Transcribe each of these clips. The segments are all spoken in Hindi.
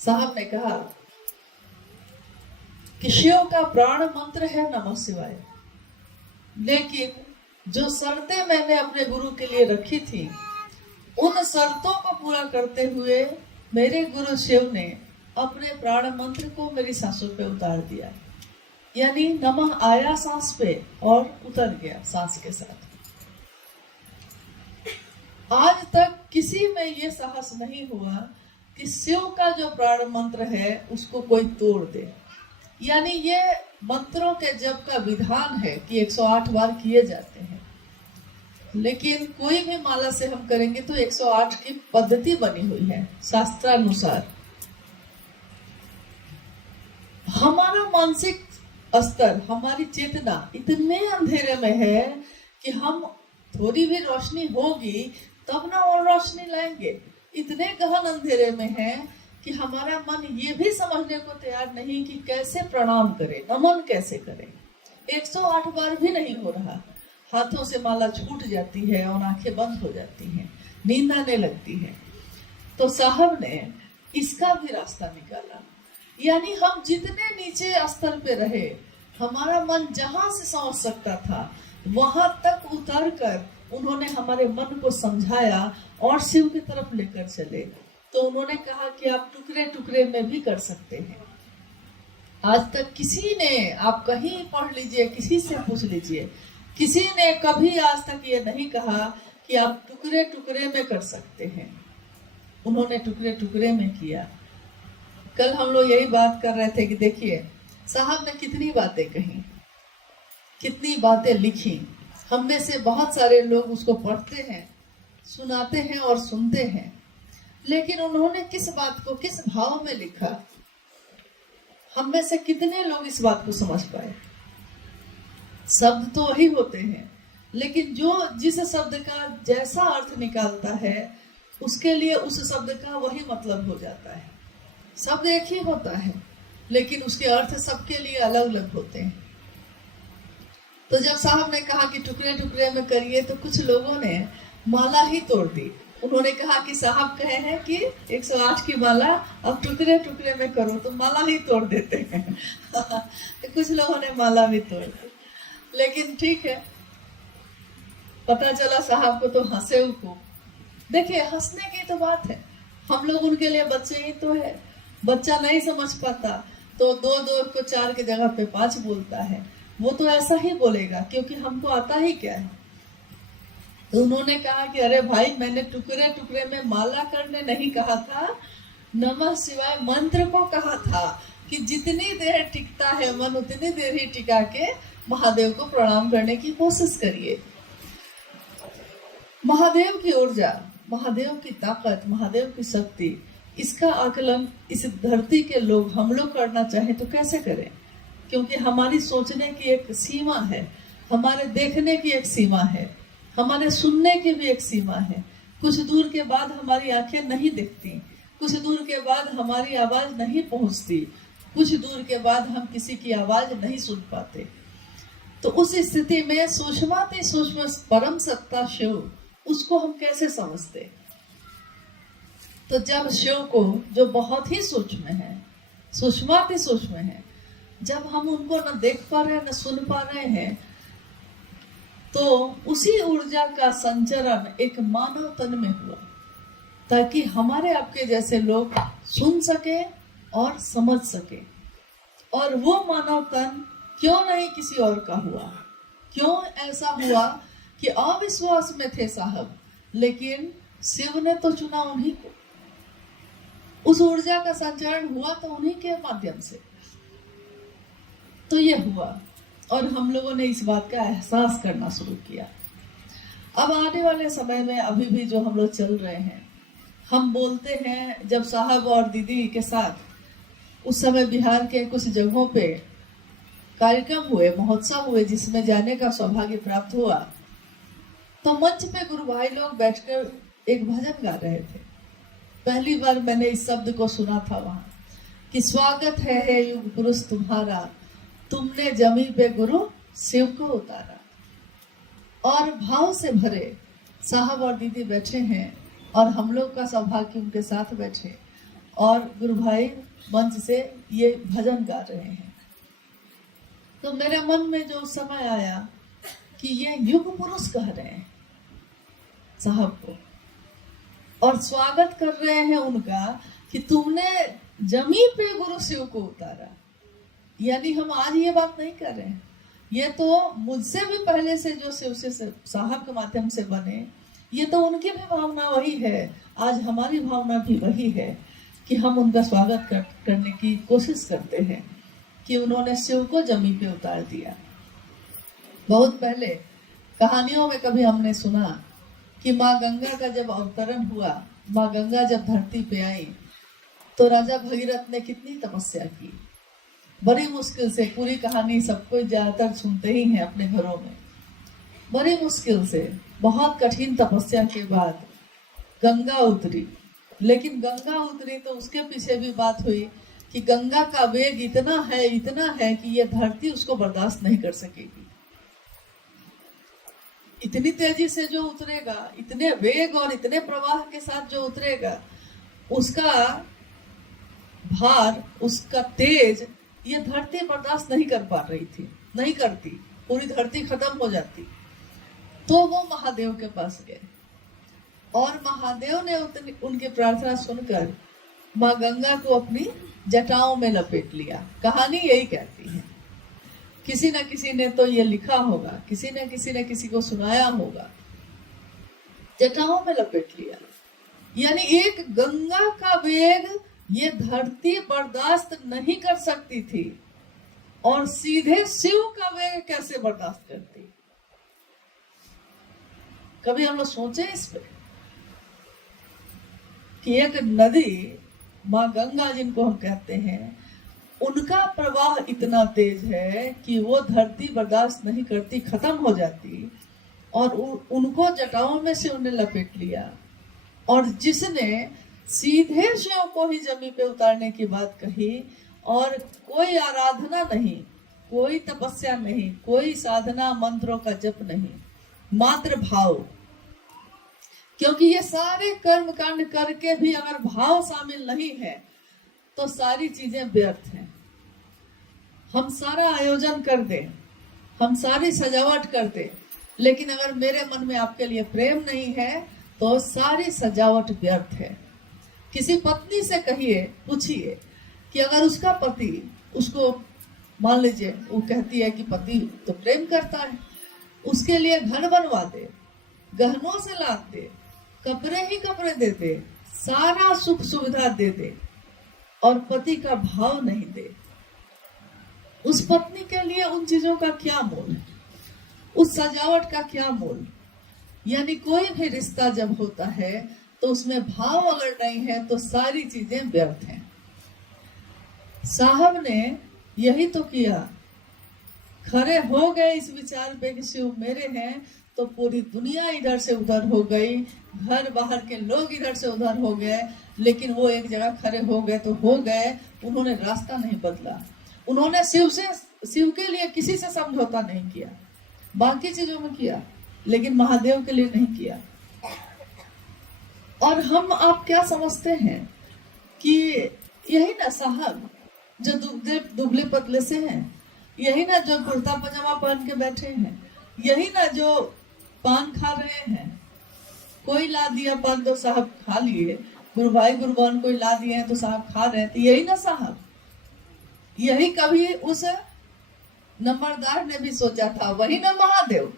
साहब ने कहा कि शिव का प्राण मंत्र है नमः शिवाय, लेकिन जो शर्तें मैंने अपने गुरु के लिए रखी थी उन शर्तों को पूरा करते हुए मेरे गुरु शिव ने अपने प्राण मंत्र को मेरी सांसों पे उतार दिया। यानी नमः आया सांस पे और उतर गया सांस के साथ। आज तक किसी में ये साहस नहीं हुआ कि शिव का जो प्राण मंत्र है उसको कोई तोड़ दे। यानी ये मंत्रों के जप का विधान है कि 108 बार किए जाते हैं, लेकिन कोई भी माला से हम करेंगे तो 108 की पद्धति बनी हुई है शास्त्रानुसार। हमारा मानसिक स्तर, हमारी चेतना इतने अंधेरे में है कि हम थोड़ी भी रोशनी होगी तब ना और रोशनी लाएंगे। इतने गहन अंधेरे में है कि हमारा मन ये भी समझने को तैयार नहीं कि कैसे प्रणाम करें, नमन कैसे करें। 108 बार भी नहीं हो रहा, हाथों से माला छूट जाती है और आंखें बंद हो जाती हैं, नींद आने लगती है। तो साहब ने इसका भी रास्ता निकाला। यानी हम जितने नीचे स्तर पे रहे, हमारा मन जहां से समझ सकता था वहां तक उतर कर उन्होंने हमारे मन को समझाया और शिव की तरफ लेकर चले। तो उन्होंने कहा कि आप टुकड़े टुकड़े में भी कर सकते हैं। आज तक किसी ने, आप कहीं पढ़ लीजिए, किसी से पूछ लीजिए, किसी ने कभी आज तक ये नहीं कहा कि आप टुकड़े टुकड़े में कर सकते हैं। उन्होंने टुकड़े टुकड़े में किया। कल हम लोग यही बात कर रहे थे कि देखिए साहब ने कितनी बातें कही, कितनी बातें लिखी। हम में से बहुत सारे लोग उसको पढ़ते हैं, सुनाते हैं और सुनते हैं, लेकिन उन्होंने किस बात को किस भाव में लिखा, हम में से कितने लोग इस बात को समझ पाए। शब्द तो वही होते हैं, लेकिन जो जिस शब्द का जैसा अर्थ निकालता है उसके लिए उस शब्द का वही मतलब हो जाता है। शब्द एक ही होता है, लेकिन उसके अर्थ सबके लिए अलग अलग होते हैं। तो जब साहब ने कहा कि टुकड़े टुकड़े में करिए, तो कुछ लोगों ने माला ही तोड़ दी। उन्होंने कहा कि साहब कहे हैं कि 108 की माला अब टुकड़े टुकड़े में करो, तो माला ही तोड़ देते हैं। तो कुछ लोगों ने माला भी तोड़ दी, लेकिन ठीक है, पता चला साहब को तो हंसे उनको। देखिए हंसने की तो बात है, हम लोग उनके लिए बच्चे ही तो है। बच्चा नहीं समझ पाता तो 2 को 4 की जगह पे 5 बोलता है, वो तो ऐसा ही बोलेगा क्योंकि हमको आता ही क्या है। तो उन्होंने कहा कि अरे भाई, मैंने टुकड़े टुकड़े में माला करने नहीं कहा था, नमः शिवाय मंत्र को कहा था कि जितनी देर टिकता है मन उतनी देर ही टिका के महादेव को प्रणाम करने की कोशिश करिए। महादेव की ऊर्जा, महादेव की ताकत, महादेव की शक्ति, इसका आकलन इस धरती के लोग, हम लोग करना चाहें तो कैसे करें? क्योंकि हमारी सोचने की एक सीमा है, हमारे देखने की एक सीमा है, हमारे सुनने की भी एक सीमा है। कुछ दूर के बाद हमारी आंखें नहीं दिखती, कुछ दूर के बाद हमारी आवाज नहीं पहुंचती, कुछ दूर के बाद हम किसी की आवाज नहीं सुन पाते। तो उस स्थिति में सूक्ष्माति सूक्ष्म परम सत्ता शिव, उसको हम कैसे समझते? तो जब शिव को, जो बहुत ही सूक्ष्म है, सूक्ष्माति सूक्ष्म है, जब हम उनको न देख पा रहे हैं न सुन पा रहे हैं, तो उसी ऊर्जा का संचरण एक मानव तन में हुआ, ताकि हमारे आपके जैसे लोग सुन सके और समझ सके। और वो मानव तन क्यों नहीं किसी और का हुआ? क्यों ऐसा हुआ कि अविश्वास में थे साहब, लेकिन शिव ने तो चुना उन्हीं को। उस ऊर्जा का संचरण हुआ तो उन्हीं के माध्यम से। तो ये हुआ और हम लोगों ने इस बात का एहसास करना शुरू किया। अब आने वाले समय में अभी भी जो हम लोग चल रहे हैं, हम बोलते हैं, जब साहब और दीदी के साथ उस समय बिहार के कुछ जगहों पे कार्यक्रम हुए, महोत्सव हुए, जिसमें जाने का सौभाग्य प्राप्त हुआ, तो मंच पे गुरु भाई लोग बैठकर एक भजन गा रहे थे। पहली बार मैंने इस शब्द को सुना था वहां कि स्वागत है युग पुरुष तुम्हारा, तुमने जमी पे गुरु शिव को उतारा। और भाव से भरे साहब और दीदी बैठे हैं और हम लोग का सौभाग्य उनके साथ बैठे और गुरु भाई मंच से ये भजन गा रहे हैं। तो मेरे मन में जो समय आया कि ये युग पुरुष कह रहे हैं साहब को, और स्वागत कर रहे हैं उनका कि तुमने जमीन पे गुरु शिव को उतारा। यानी हम आज ये बात नहीं कर रहे हैं, ये तो मुझसे भी पहले से जो शिव से साहब के माध्यम से बने, ये तो उनकी भी भावना वही है, आज हमारी भावना भी वही है कि हम उनका स्वागत करने की कोशिश करते हैं कि उन्होंने शिव को जमीन पे उतार दिया। बहुत पहले कहानियों में कभी हमने सुना कि माँ गंगा का जब अवतरण हुआ, माँ गंगा जब धरती पे आई तो राजा भगीरथ ने कितनी तपस्या की, बड़ी मुश्किल से। पूरी कहानी सबको ज्यादातर सुनते ही हैं अपने घरों में। बड़ी मुश्किल से, बहुत कठिन तपस्या के बाद गंगा उतरी। लेकिन गंगा उतरी तो उसके पीछे भी बात हुई कि गंगा का वेग इतना है कि ये धरती उसको बर्दाश्त नहीं कर सकेगी। इतनी तेजी से जो उतरेगा, इतने वेग और इतने प्रवाह के साथ जो उतरेगा, उसका भार, उसका तेज ये धरती बर्दाश्त नहीं कर पा रही थी, नहीं करती, पूरी धरती खत्म हो जाती। तो वो महादेव के पास गए और महादेव ने उनकी प्रार्थना सुनकर माँ गंगा को अपनी जटाओं में लपेट लिया। कहानी यही कहती है, किसी न किसी ने तो ये लिखा होगा, किसी ने किसी को सुनाया होगा, जटाओं में लपेट लिया। यानी एक गंगा का वेग ये धरती बर्दाश्त नहीं कर सकती थी, और सीधे शिव का वेग कैसे बर्दाश्त करती। कभी हम लोग सोचे इस पे कि एक नदी, माँ गंगा जिनको हम कहते हैं, उनका प्रवाह इतना तेज है कि वो धरती बर्दाश्त नहीं करती, खत्म हो जाती, और उनको जटाओं में से उन्हें लपेट लिया। और जिसने सीधे शिव को ही जमीन पे उतारने की बात कही, और कोई आराधना नहीं, कोई तपस्या नहीं, कोई साधना मंत्रों का जप नहीं, मात्र भाव। क्योंकि ये सारे कर्म कांड करके भी अगर भाव शामिल नहीं है तो सारी चीजें व्यर्थ हैं। हम सारा आयोजन कर दें, हम सारी सजावट कर दें, लेकिन अगर मेरे मन में आपके लिए प्रेम नहीं है तो सारी सजावट व्यर्थ है। किसी पत्नी से कहिए, पूछिए कि अगर उसका पति उसको, मान लीजिए वो कहती है कि पति तो प्रेम करता है, उसके लिए घर बनवा दे, गहनों से लाद दे, कपड़े ही कपड़े दे दे, सारा सुख सुविधा दे दे, और पति का भाव नहीं दे, उस पत्नी के लिए उन चीजों का क्या मोल है, उस सजावट का क्या मोल। यानी कोई भी रिश्ता जब होता है तो उसमें भाव अगर नहीं है तो सारी चीजें व्यर्थ हैं। साहब ने यही तो किया, खड़े हो गए इस विचार पे कि शिव मेरे हैं, तो पूरी दुनिया इधर से उधर हो गई, घर बाहर के लोग इधर से उधर हो गए, लेकिन वो एक जगह खड़े हो गए तो हो गए। उन्होंने रास्ता नहीं बदला, उन्होंने शिव के लिए किसी से समझौता नहीं किया, बाकी चीजों में किया, लेकिन महादेव के लिए नहीं किया। और हम आप क्या समझते हैं कि यही ना साहब जो दुबले पतले से हैं, यही ना जो कुर्ता पजामा पहन के बैठे हैं, यही ना जो पान खा रहे हैं। कोई ला दिया पान तो साहब खा लिए, गुरु भाई गुरुबान कोई ला दिए हैं तो साहब खा रहे हैं, तो यही ना साहब। यही कभी उस नंबरदार ने भी सोचा था, वही ना महादेव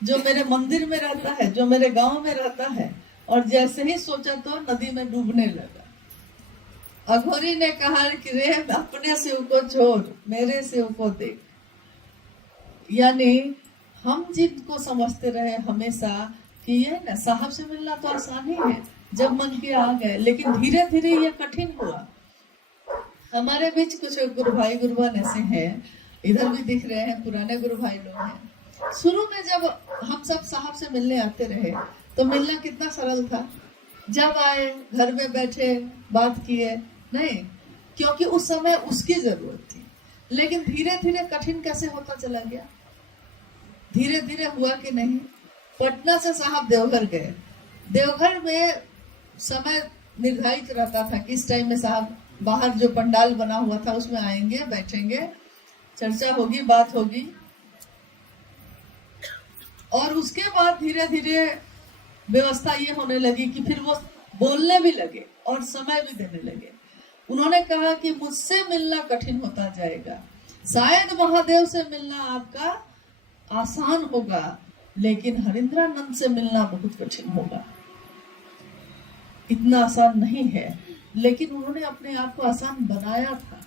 जो मेरे मंदिर में रहता है, जो मेरे गांव में रहता है। और जैसे ही सोचा तो नदी में डूबने लगा। अघोरी ने कहा कि रे अपने शिव को छोड़, मेरे शिव को देख। यानी हम जिनको समझते रहे हमेशा कि ये ना साहब से मिलना तो आसान ही है, जब मन के आ गए, लेकिन धीरे धीरे ये कठिन हुआ। हमारे बीच कुछ गुरु भाई गुरुबान ऐसे हैं, इधर भी दिख रहे हैं, पुराने गुरु भाई लोग हैं। शुरू में जब हम सब साहब से मिलने आते रहे तो मिलना कितना सरल था, जब आए घर में बैठे बात किए, नहीं, क्योंकि उस समय उसकी जरूरत थी। लेकिन धीरे धीरे कठिन कैसे होता चला गया, धीरे धीरे हुआ कि नहीं। पटना से साहब देवघर गए, देवघर में समय निर्धारित रहता था कि इस टाइम में साहब बाहर जो पंडाल बना हुआ था उसमें आएंगे, बैठेंगे, चर्चा होगी, बात होगी। और उसके बाद धीरे धीरे व्यवस्था ये होने लगी कि फिर वो बोलने भी लगे और समय भी देने लगे। उन्होंने कहा कि मुझसे मिलना कठिन होता जाएगा, शायद महादेव से मिलना आपका आसान होगा, लेकिन हरिंद्रानंद से मिलना बहुत कठिन होगा। इतना आसान नहीं है, लेकिन उन्होंने अपने आप को आसान बनाया था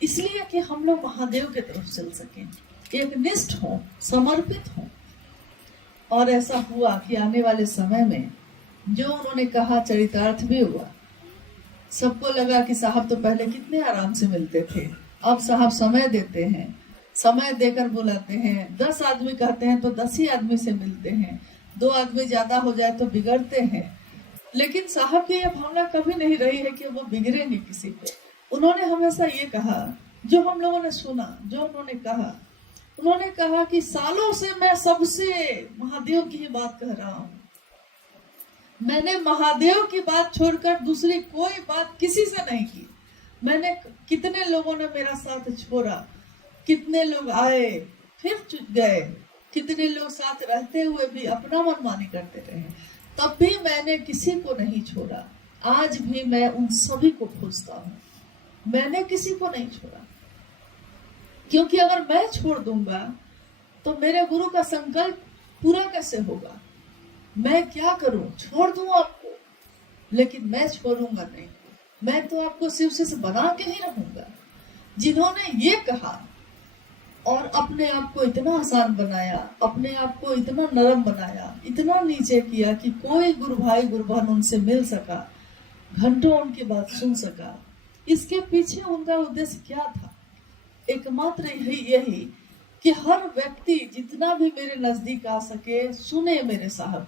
इसलिए कि हम लोग महादेव की तरफ चल सकें, एक निष्ठ हो, समर्पित हो। और ऐसा हुआ कि आने वाले समय में जो उन्होंने कहा चरितार्थ भी हुआ। सबको लगा कि साहब तो पहले कितने आराम से मिलते थे, अब साहब समय देते हैं, समय देकर बुलाते हैं। 10 आदमी कहते हैं तो 10 ही आदमी से मिलते हैं, 2 आदमी ज्यादा हो जाए तो बिगड़ते हैं। लेकिन साहब की यह भावना कभी नहीं रही है कि वो बिगड़ेंगे किसी पे। उन्होंने हमेशा ये कहा, जो हम लोगों ने सुना, जो उन्होंने कहा कि सालों से मैं सबसे महादेव की ही बात कह रहा हूँ। मैंने महादेव की बात छोड़कर दूसरी कोई बात किसी से नहीं की। मैंने कितने लोगों ने मेरा साथ छोड़ा, कितने लोग आए फिर चुप गए, कितने लोग साथ रहते हुए भी अपना मनमानी करते रहे, तब भी मैंने किसी को नहीं छोड़ा। आज भी मैं उन सभी को खोजता हूँ, मैंने किसी को नहीं छोड़ा। क्योंकि अगर मैं छोड़ दूंगा तो मेरे गुरु का संकल्प पूरा कैसे होगा। मैं क्या करूं, छोड़ दूं आपको, लेकिन मैं छोड़ूंगा नहीं। मैं तो आपको शिव से बना के ही रहूंगा। जिन्होंने ये कहा और अपने आप को इतना आसान बनाया, अपने आप को इतना नरम बनाया, इतना नीचे किया कि कोई गुरु भाई गुरु बहन उनसे मिल सका, घंटों उनकी बात सुन सका, इसके पीछे उनका उद्देश्य क्या था? एकमात्र यही कि हर व्यक्ति जितना भी मेरे नजदीक आ सके सुने, मेरे साहब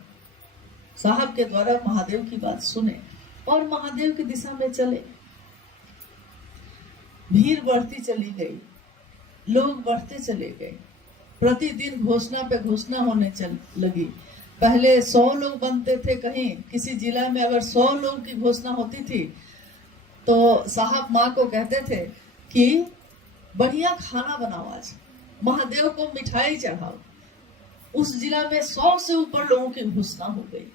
के द्वारा महादेव की बात सुने और महादेव की दिशा में चले। भीड़ बढ़ती चली गई, लोग बढ़ते चले गए, प्रतिदिन घोषणा पे घोषणा होने लगी। पहले 100 लोग बनते थे, कहीं किसी जिला में अगर 100 लोग की घोषणा होती थी तो साहब माँ को कहते थे कि बढ़िया खाना बनाओ, आज महादेव को मिठाई चढ़ाओ। उस जिला में 100 से ऊपर लोगों की घोषणा हो गई।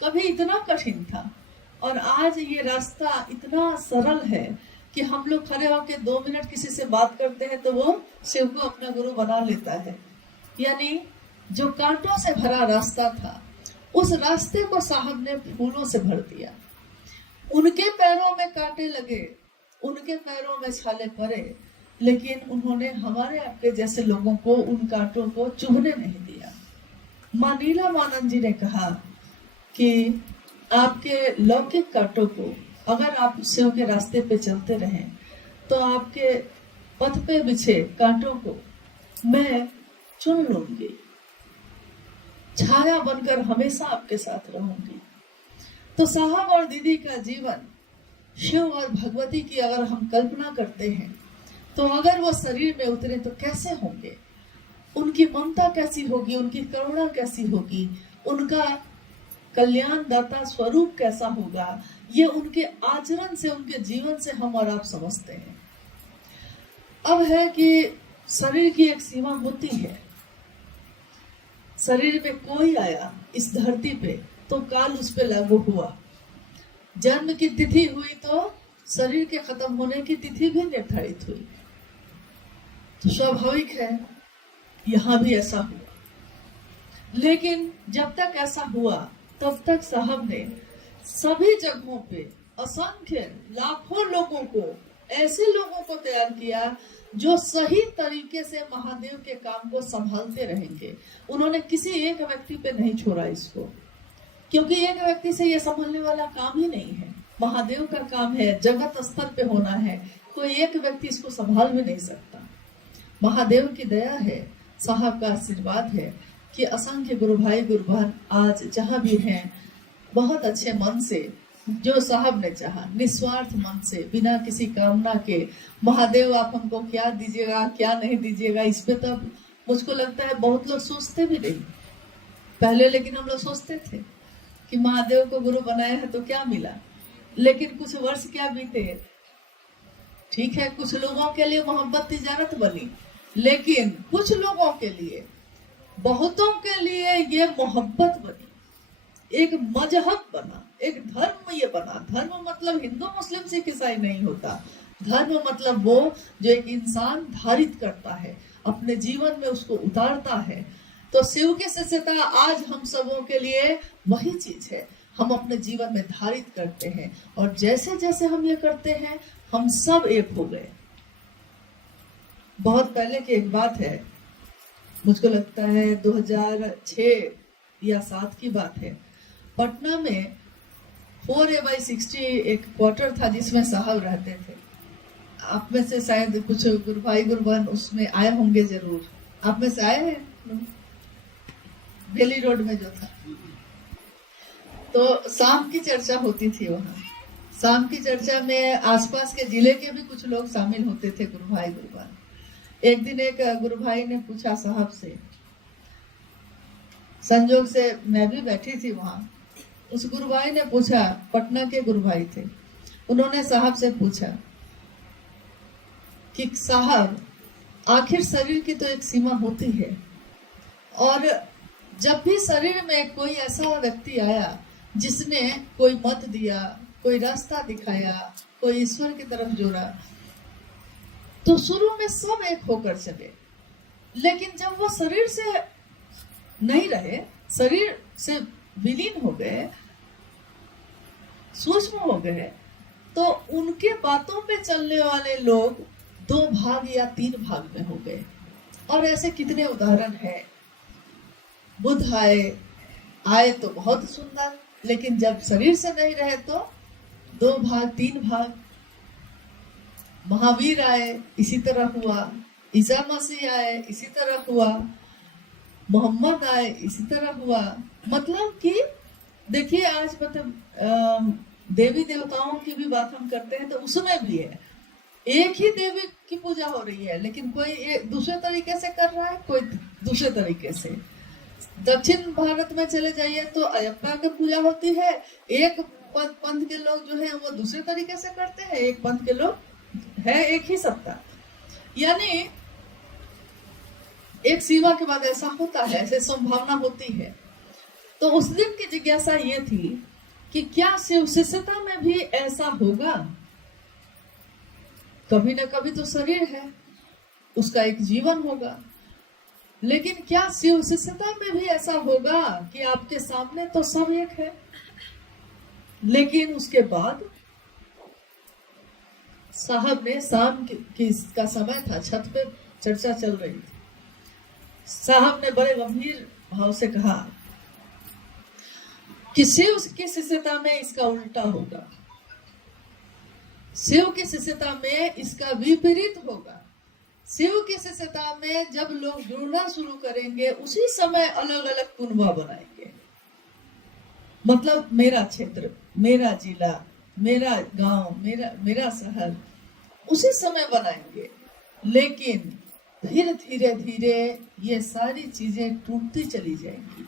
कभी इतना कठिन था और आज ये रास्ता इतना सरल है कि हम लोग खड़े होकर 2 मिनट किसी से बात करते हैं तो वो शिव को अपना गुरु बना लेता है। यानी जो कांटों से भरा रास्ता था, उस रास्ते को साहब ने फूलों से भर दिया। उनके पैरों में कांटे लगे, उनके पैरों में छाले पड़े, लेकिन उन्होंने हमारे आपके जैसे लोगों को उन कांटों को चुभने नहीं दिया। मां नीलामानंद जी ने कहा कि आपके लौकिक कांटों को अगर आप शिव के रास्ते पे चलते रहें तो आपके पथ पे बिछे कांटों को मैं चुन लूंगी, छाया बनकर हमेशा आपके साथ रहूंगी। तो साहब और दीदी का जीवन, शिव और भगवती की अगर हम कल्पना करते हैं तो अगर वो शरीर में उतरे तो कैसे होंगे, उनकी ममता कैसी होगी, उनकी करुणा कैसी होगी, उनका कल्याणदाता स्वरूप कैसा होगा, ये उनके आचरण से, उनके जीवन से हम और आप समझते हैं। अब है कि शरीर की एक सीमा होती है। शरीर में कोई आया इस धरती पे तो काल उस पे लागू हुआ। जन्म की तिथि हुई तो शरीर के खत्म होने की तिथि भी निर्धारित हुई। तो स्वाभाविक है यहाँ भी ऐसा हुआ। लेकिन जब तक ऐसा हुआ तब तक साहब ने सभी जगहों पे असंख्य लाखों लोगों को, ऐसे लोगों को तैयार किया जो सही तरीके से महादेव के काम को संभालते रहेंगे। उन्होंने किसी एक व्यक्ति पे नहीं छोड़ा इसको, क्योंकि एक व्यक्ति से ये संभालने वाला काम ही नहीं है। महादेव का काम है, जगत स्तर पे होना है, कोई एक व्यक्ति इसको संभाल भी नहीं सकता। महादेव की दया है, साहब का आशीर्वाद है कि असंख्य गुरु भाई गुरु बहन आज जहाँ भी हैं, बहुत अच्छे मन से, जो साहब ने चाहा, निस्वार्थ मन से, बिना किसी कामना के, महादेव आप हमको क्या दीजिएगा क्या नहीं दीजिएगा, इस पे तो मुझको लगता है बहुत लोग सोचते भी नहीं पहले। लेकिन हम लोग सोचते थे कि महादेव को गुरु बनाया है तो क्या मिला, लेकिन कुछ वर्ष क्या बीते, ठीक है कुछ लोगों के लिए मोहब्बत तिजारत बनी, लेकिन कुछ लोगों के लिए, बहुतों के लिए ये मोहब्बत बनी, एक मजहब बना, एक धर्म ये बना। धर्म मतलब हिंदू मुस्लिम सिख ईसाई नहीं होता। धर्म मतलब वो जो एक इंसान धारित करता है, अपने जीवन में उसको उतारता है। तो शिव की शिष्यता आज हम सबों के लिए वही चीज है, हम अपने जीवन में धारित करते हैं, और जैसे जैसे हम ये करते हैं हम सब एक हो गए। बहुत पहले की एक बात है, मुझको लगता है 2006 या 7 की बात है। पटना में 4A/60 एक क्वार्टर था जिसमें साहब रहते थे। आप में से शायद कुछ गुरु भाई गुरु बहन उसमें आए होंगे जरूर। आप में से आए हैं? बेली रोड में जो था, तो शाम की चर्चा होती थी वहाँ। शाम की चर्चा में आसपास के जिले के भी कुछ लोग शामिल होते थे, गुरु भाई गुरु बहन। एक दिन एक गुरु भाई ने पूछा साहब से, संजोग से मैं भी बैठी थी वहां। उस गुरु भाई ने पूछा, पटना के गुरु भाई थे, उन्होंने साहब से पूछा कि साहब आखिर शरीर की तो एक सीमा होती है, और जब भी शरीर में कोई ऐसा व्यक्ति आया जिसने कोई मत दिया, कोई रास्ता दिखाया, कोई ईश्वर की तरफ जोड़ा, तो शुरू में सब एक होकर चले, लेकिन जब वो शरीर से नहीं रहे, शरीर से विलीन हो गए, सूक्ष्म हो गए, तो उनके बातों पे चलने वाले लोग 2 भाग या 3 भाग में हो गए। और ऐसे कितने उदाहरण हैं। बुद्ध आए तो बहुत सुंदर, लेकिन जब शरीर से नहीं रहे तो 2 भाग 3 भाग। महावीर आए, इसी तरह हुआ। ईसा मसीह आए, इसी तरह हुआ। मोहम्मद आए, इसी तरह हुआ। मतलब कि देखिए आज मतलब देवी देवताओं की भी बात हम करते हैं तो उसमें भी है, एक ही देवी की पूजा हो रही है, लेकिन कोई दूसरे तरीके से कर रहा है, कोई दूसरे तरीके से। दक्षिण भारत में चले जाइए तो अयप्पा की पूजा होती है, एक पंथ के लोग जो है वो दूसरे तरीके से करते हैं, एक पंथ के लोग है एक ही सत्ता। यानी एक सीमा के बाद ऐसा होता है, ऐसे संभावना होती है। तो उस दिन की जिज्ञासा ये थी कि क्या शिव शिष्यता में भी ऐसा होगा? कभी ना कभी तो शरीर है, उसका एक जीवन होगा, लेकिन क्या शिव शिष्यता में भी ऐसा होगा कि आपके सामने तो सब एक है, लेकिन उसके बाद साहब ने शाम का समय था, छत पे चर्चा चल रही थी। साहब ने बड़े गंभीर भाव से कहा कि शिव की शिष्यता में इसका उल्टा होगा, शिव की शिष्यता में इसका विपरीत होगा। शिव की शिष्यता में जब लोग जुड़ना शुरू करेंगे उसी समय अलग अलग कुनबा बनाएंगे। मतलब मेरा क्षेत्र, मेरा जिला, मेरा गांव, मेरा शहर उसी समय बनाएंगे, लेकिन धीरे धीरे धीरे ये सारी चीजें टूटती चली जाएंगी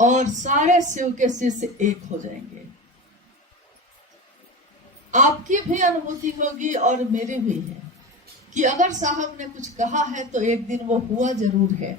और सारे शिव के शिष्य एक हो जाएंगे। आपकी भी अनुभूति होगी और मेरी भी है कि अगर साहब ने कुछ कहा है तो एक दिन वो हुआ जरूर है।